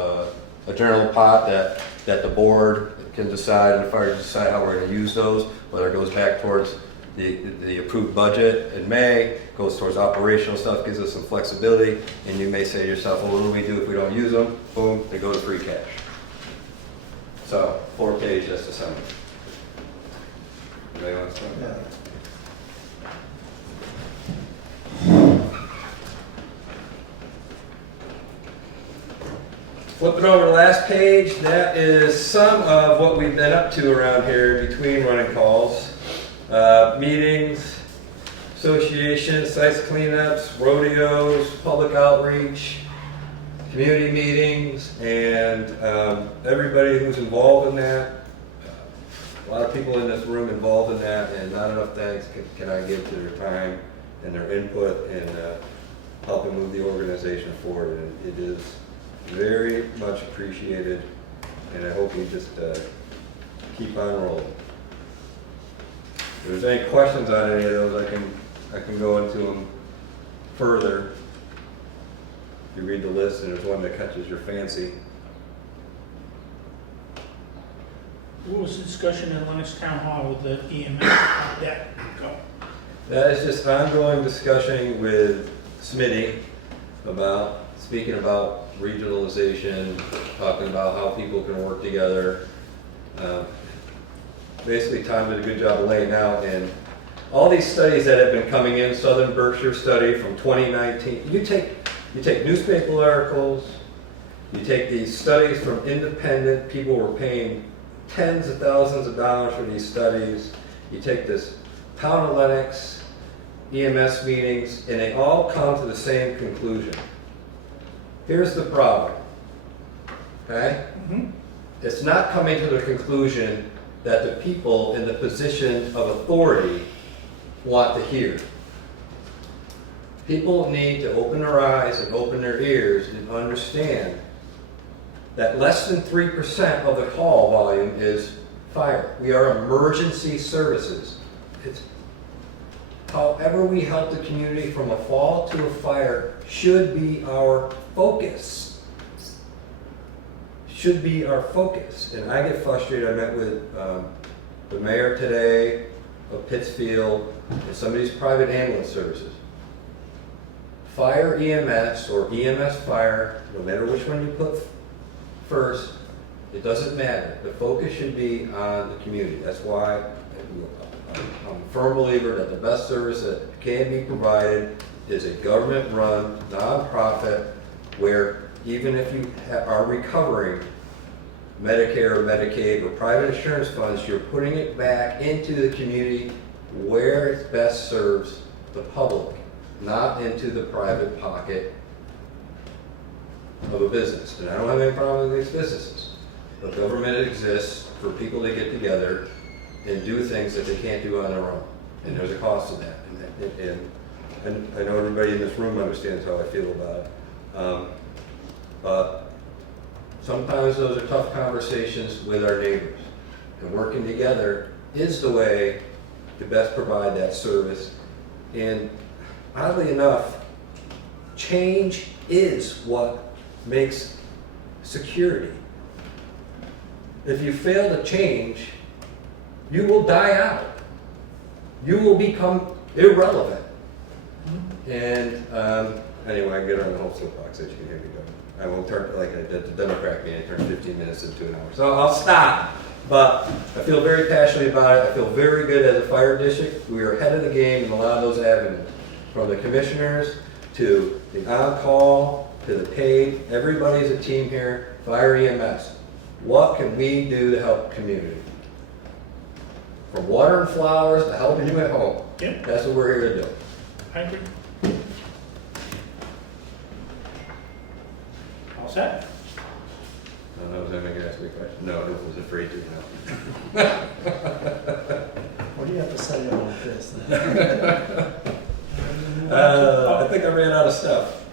a general pot that the board can decide and the fire can decide how we're going to use those, whether it goes back towards the approved budget in May, goes towards operational stuff, gives us some flexibility, and you may say to yourself, well, what do we do if we don't use them? Boom, they go to free cash. So, 4-page, that's the summary. Anybody want to start? Yeah. Flipping over the last page, that is some of what we've been up to around here between running calls. Meetings, associations, sites cleanups, rodeos, public outreach, community meetings, and everybody who's involved in that. A lot of people in this room involved in that, and not enough thanks can I give to their time and their input in helping move the organization forward. And it is very much appreciated, and I hope you just keep on rolling. If there's any questions on any of those, I can go into them further. If you read the list and there's one that catches your fancy. What was the discussion in Lennox Town Hall with the EMS? How'd that go? That is just ongoing discussion with Smitty about, speaking about regionalization, talking about how people can work together. Basically, Tom did a good job of laying out, and all these studies that have been coming in, Southern Berkshire study from 2019, you take newspaper articles, you take these studies from independent, people were paying tens of thousands of dollars for these studies, you take this Town of Lennox, EMS meetings, and they all come to the same conclusion. Here's the problem, okay? Mm-hmm. It's not coming to the conclusion that the people in the position of authority want to hear. People need to open their eyes and open their ears and understand that less than 3% of the call volume is fire. We are emergency services. However we help the community from a fall to a fire should be our focus. Should be our focus. And I get frustrated. I met with the mayor today of Pittsfield and some of these private ambulance services. Fire EMS or EMS fire, no matter which one you put first, it doesn't matter. The focus should be on the community. That's why I'm a firm believer that the best service that can be provided is a government-run nonprofit where even if you are recovering Medicare or Medicaid or private insurance funds, you're putting it back into the community where it best serves the public, not into the private pocket of a business. And I don't have any problem with these businesses, but government exists for people to get together and do things that they can't do on their own. And there's a cost to that. And I know everybody in this room understands how I feel about it. But sometimes those are tough conversations with our neighbors. And working together is the way to best provide that service. And oddly enough, change is what makes security. If you fail to change, you will die out. You will become irrelevant. And anyway, I get on the whole soapbox that you can hear me go. I won't turn, like I did the Democrat meeting, I turned 15 minutes into an hour. So I'll stop. But I feel very passionately about it. I feel very good as a fire district. We are ahead of the game in a lot of those avenues. From the commissioners to the on-call to the paid. Everybody's a team here. Fire EMS. What can we do to help the community? From water and flowers to helping you at home. Yep. That's what we're here to do. I agree. All set? I don't know, was anybody going to ask me a question? No, I was afraid to. No. What do you have to say about this? I think I ran out of stuff.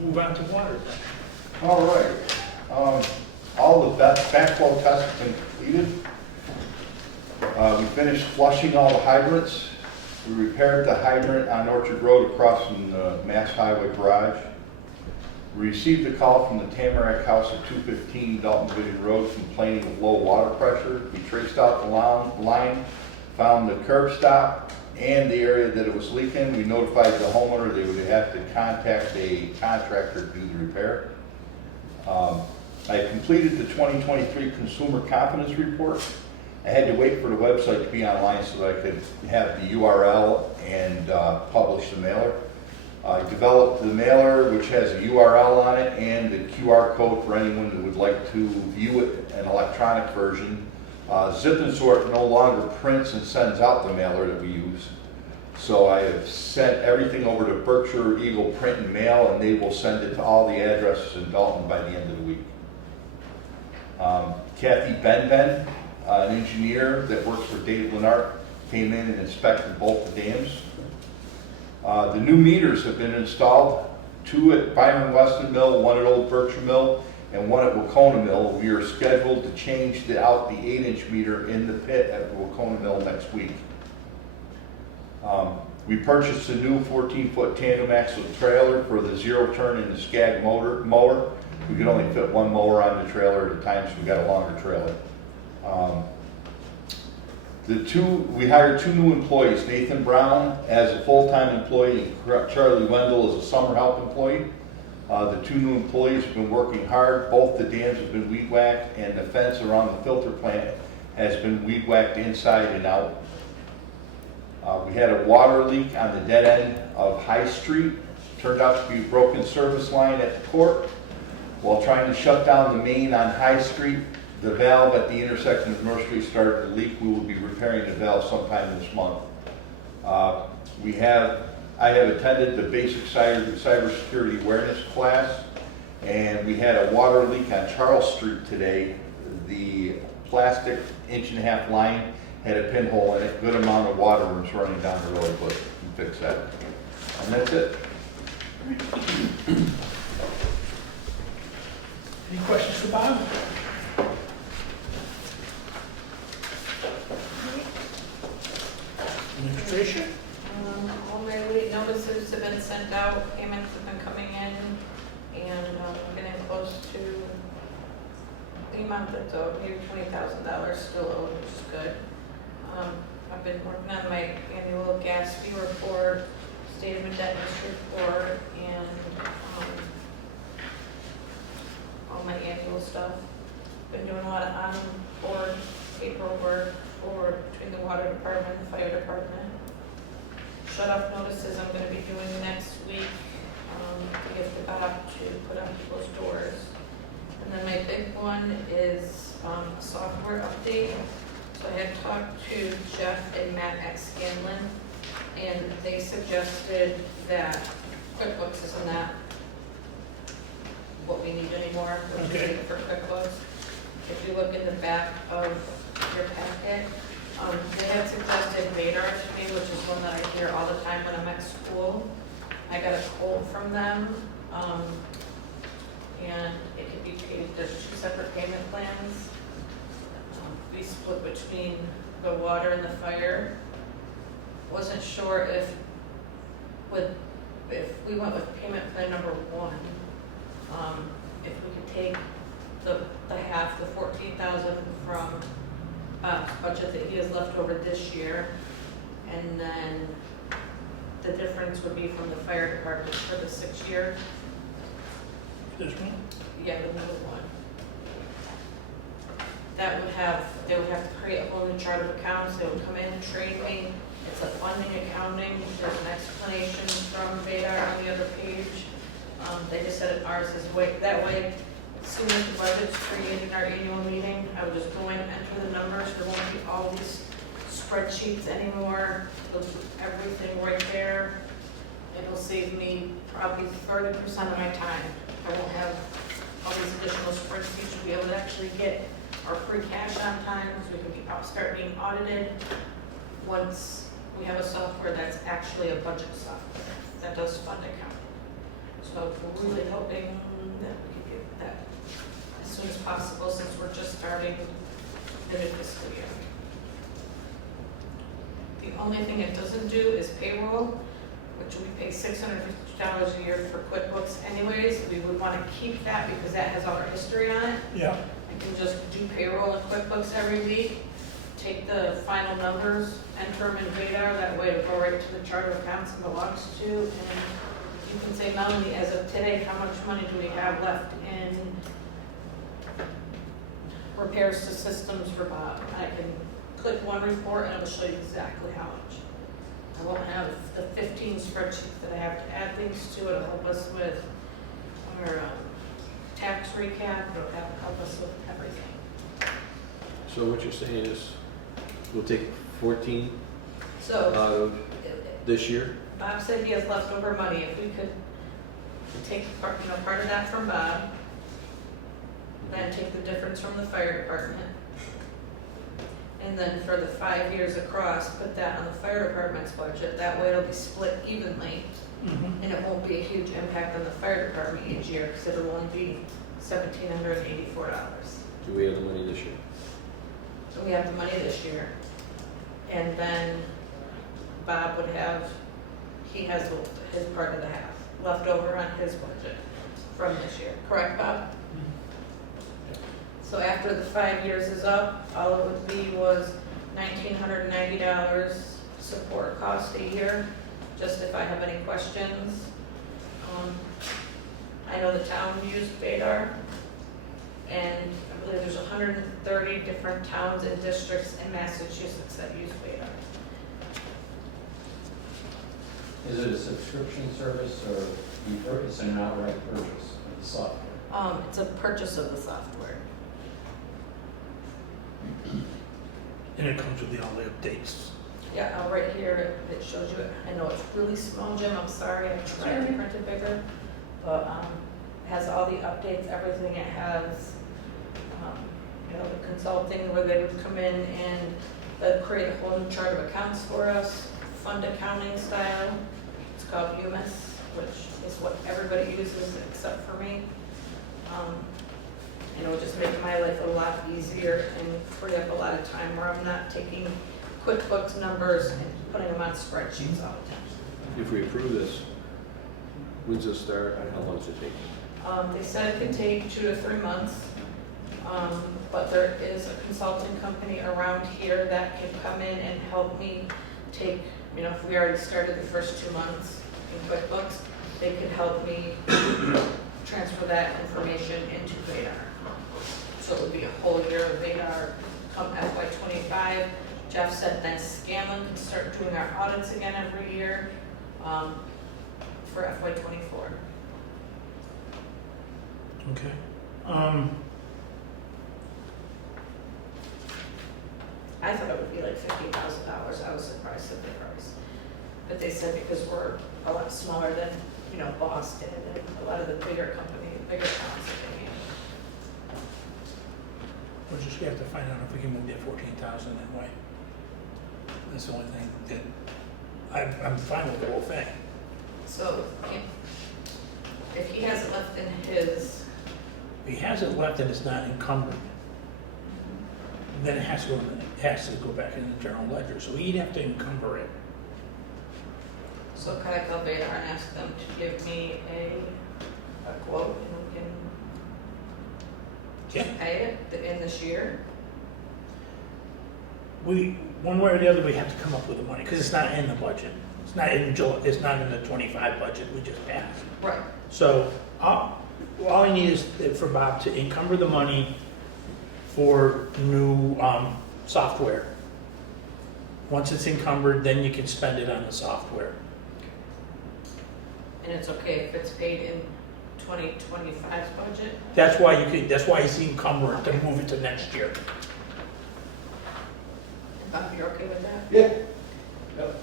Move on to water. All right. All the backflow tests have been completed. We finished flushing all the hydrants. We repaired the hydrant on Orchard Road across from the Mass Highway Garage. We received a call from the Tamarack House at 215 Dalton Division Road complaining of low water pressure. We traced out the line, found the curb stop and the area that it was leaking. We notified the homeowner they would have to contact a contractor to do the repair. I completed the 2023 Consumer Confidence Report. I had to wait for the website to be online so that I could have the URL and publish the mailer. I developed the mailer, which has a URL on it and the QR code for anyone who would like to view it, an electronic version. Zip and Sort no longer prints and sends out the mailer that we use. So I have sent everything over to Berkshire Eagle Print and Mail, and they will send it to all the addresses in Dalton by the end of the week. Kathy Benben, an engineer that works for Dave Lenart, came in and inspected both the dams. The new meters have been installed, 2 at Byron Weston Mill, 1 at Old Berkshire Mill, and 1 at Wacona Mill. We are scheduled to change out the 8-inch meter in the pit at the Wacona Mill next week. We purchased a new 14-foot tandem axle trailer for the zero turn and the Skag mower. We could only fit 1 mower on the trailer at a time, so we got a longer trailer. We hired 2 new employees, Nathan Brown as a full-time employee and Charlie Wendell as a summer help employee. The 2 new employees have been working hard. Both the dams have been weed whacked, and the fence around the filter plant has been weed whacked inside and out. We had a water leak on the dead end of High Street. Turned out to be a broken service line at the court. While trying to shut down the main on High Street, the valve at the intersection of North Street started to leak. We will be repairing the valve sometime this month. I have attended the basic cybersecurity awareness class, and we had a water leak on Charles Street today. The plastic 1.5-inch line had a pinhole in it. Good amount of water was running down the road, but we fixed that. And that's it. Any questions for Bob? Administration? All my late notices have been sent out, payments have been coming in, and we're getting close to the amount that's owed, maybe $20,000 still owed, which is good. I've been working on my annual gas fee report, state of indebtedness report, and all my annual stuff. Been doing a lot of on-board paperwork between the water department and the fire department. Shut-off notices I'm going to be doing next week to give the back to put on people's doors. And then my big one is a software update. So I had talked to Jeff and Matt at Scanlon, and they suggested that QuickBooks isn't that what we need anymore, which we need for QuickBooks. If you look in the back of your packet, they had suggested Vadar to me, which is one that I hear all the time when I'm at school. I got a quote from them, and it could be paid, there's 2 separate payment plans. Be split between the water and the fire. Wasn't sure if we went with payment plan number 1, if we could take the half, the 14,000 from budget that he has left over this year, and then the difference would be from the fire department for the 6th year. This one? Yeah, the middle one. That would they would have to create a whole new chart of accounts. They would come in and train me. It's a funding accounting. There's an explanation from Vadar on the other page. They just said ours is that way. As soon as the budget's created in our annual meeting, I would just go in, enter the numbers. There won't be all these spreadsheets anymore. It'll do everything right there. It'll save me probably 30% of my time. I won't have all these additional spreadsheets. We'll be able to actually get our free cash on time, so we can start being audited once we have a software that's actually a budget software that does fund accounting. So we're really hoping that we can get that as soon as possible, since we're just starting the new fiscal year. The only thing it doesn't do is payroll, which we pay $650 a year for QuickBooks anyways. We would want to keep that because that has all our history on it. Yeah. You can just do payroll in QuickBooks every week, take the final numbers, enter them in Vadar, that way it'll go right to the chart of accounts it belongs to, and you can say, Melanie, as of today, how much money do we have left in repairs to systems for Bob. I can click one report and it'll show you exactly how much. I won't have the 15 spreadsheets that I have to add things to. It'll help us with our tax recap. It'll help us with everything. So what you're saying is, we'll take 14 So out of this year? Bob said he has leftover money. If we could take part of that from Bob, then take the difference from the fire department. And then for the 5 years across, put that on the fire department's budget. That way it'll be split evenly. Mhm. And it won't be a huge impact on the fire department each year because it'll only be $1,784. Do we have the money this year? So we have the money this year. And then Bob would have, he has his part of the half left over on his budget from this year. Correct, Bob? So after the 5 years is up, all it would be was $1,990 support cost a year, just if I have any questions. I know the town used Vadar, and I believe there's 130 different towns and districts in Massachusetts that use Vadar. Is it a subscription service or it's an outright purchase of the software? It's a purchase of the software. And it comes with all the updates. Yeah, right here, it shows you, I know it's really small, Jim, I'm sorry, I tried to print it bigger, but, it has all the updates, everything it has, the consulting where they would come in and they'd create a whole new chart of accounts for us, fund accounting style, it's called UMIS, which is what everybody uses except for me. It would just make my life a lot easier and free up a lot of time where I'm not taking QuickBooks numbers and putting them on spreadsheets all the time. If we approve this, when's it start and how long does it take? They said it could take 2 to 3 months, but there is a consulting company around here that can come in and help me take, if we already started the first 2 months in QuickBooks, they could help me transfer that information into Vadar. So it would be a whole year of Vadar come FY25. Jeff said then Scanlon can start doing our audits again every year for FY24. Okay. I thought it would be like $50,000. I was surprised at the price. But they said because we're a lot smaller than, Boston and a lot of the bigger towns that they handle. We'll just have to find out if we can move that 14,000 that way. That's the only thing that, I'm fine with the whole thing. So if he has it left in his, If he has it left and it's not encumbered, then it has to go back in the general ledger, so he'd have to encumber it. so could I call Vadar and ask them to give me a quote and we can Yeah. pay it in this year? One way or the other, we have to come up with the money, because it's not in the budget. It's not in the 25 budget we just passed. Right. So, all I need is for Bob to encumber the money for new software. Once it's encumbered, then you can spend it on the software. And it's okay if it's paid in 2025's budget? That's why he's encumbering to move it to next year. Bob, you're okay with that? Yeah. Yep.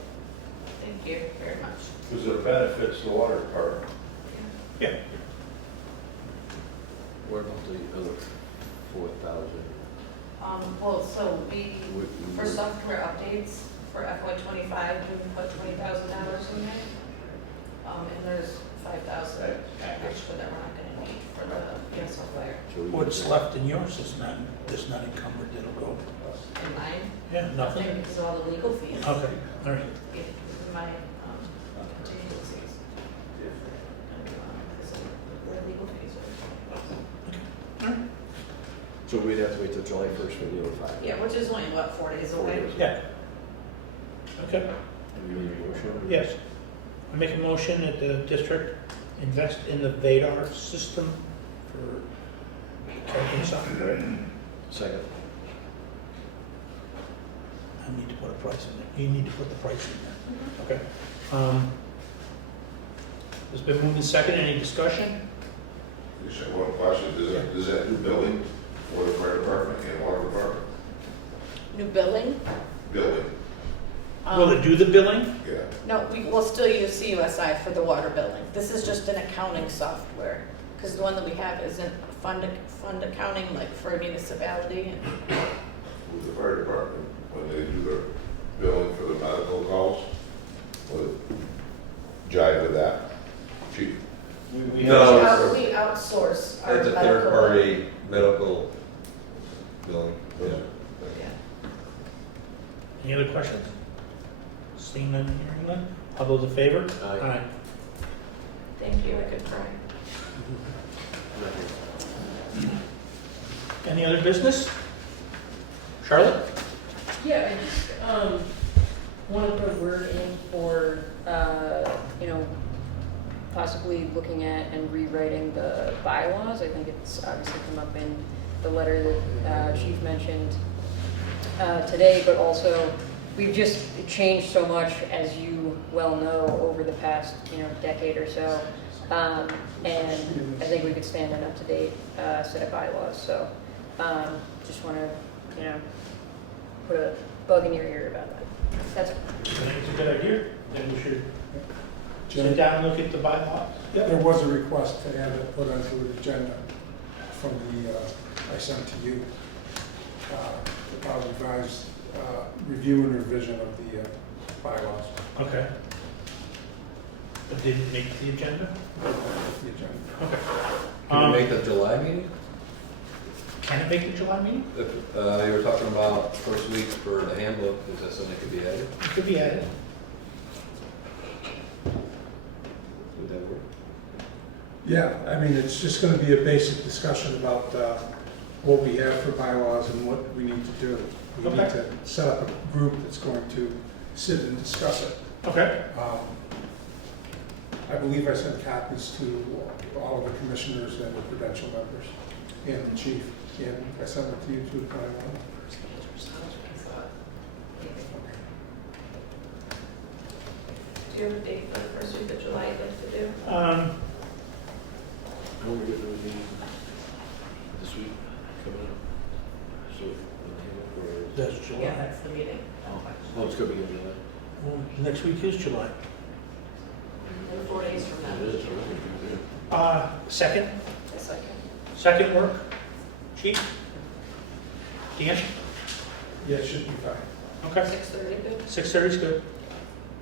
Thank you very much. Because it benefits the water department. Yeah. What about the other 4,000? Well, so for software updates for FY25, we can put $20,000 in there. And there's 5,000 extra that we're not gonna need for the software. What's left in yours is not encumbered, it'll go. In mine, Yeah, nothing? nothing because of all the legal fees. Okay, all right. In my contingencies. Because of the legal fees are. All right. So we'd have to wait till July 1st for the other 5? Yeah, which is only, 4 days away? Yeah. Okay, Do you need a motion? yes. I make a motion that the district invest in the Vadar system for typing software. Second. I need to put a price in there. You need to put the price in there. Okay. It's been moved and second. Any discussion? Just have one question, does that new building for the fire department and water department, New billing? building, Will it do the billing? yeah, No, we will still use CUSI for the water billing. This is just an accounting software, because the one that we have isn't fund accounting like for a municipality. with the fire department, when they do their billing for the medical calls? Will it jive with that? Chief? We No. have- We outsource our It's a medical. third-party medical billing. Yeah. Yeah. Any other questions? Seeing none, hearing none? All those in favor? Aye. Thank you, I could try. Any other business? Charlotte? Yeah, I just, want to put a word in for, possibly looking at and rewriting the bylaws. I think it's obviously come up in the letter that Chief mentioned today, but also we've just changed so much, as you well know, over the past, decade or so. And I think we could stand an up-to-date set of bylaws. So just want to, put a bug in your ear about that. That's it. I think it's a good idea. Then we should sit Jim, down and look at the bylaws. there was a request to have it put onto an agenda from I sent to you. About revised review and revision of the bylaws. Okay. But didn't make the agenda? The agenda. Okay. Can we make the July meeting? Can it make the July meeting? If, you were talking about first week for the handbook, is that something that could be added? It could be added. Would that work? Yeah, I mean, it's just going to be a basic discussion about what we have for bylaws and what we need to do. We need Okay. to set up a group that's going to sit and discuss it. Okay. I believe I sent copies to all of the commissioners and the prudential members and the chief. And I sent it to you too, if I want. Do you have a date for the first week of July you'd like to do? When we get to the meeting this week coming up, so, That's July. Yeah, that's the meeting. oh, it's gonna be in July. Well, next week is July. In 4 days from now. It is, right? Second? The second. Second work? Chief? Dan? Yeah, it should be fine. Okay. 6:30, good? 6:30 is good.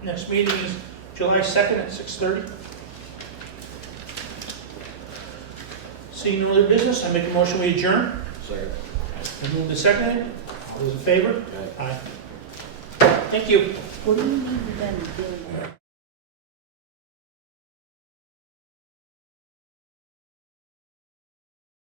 Next meeting is July 2nd at 6:30. Seeing no other business, I make a motion we adjourn. Second. And move to second. All those in favor? Aye. Aye. Thank you. What do you need them doing?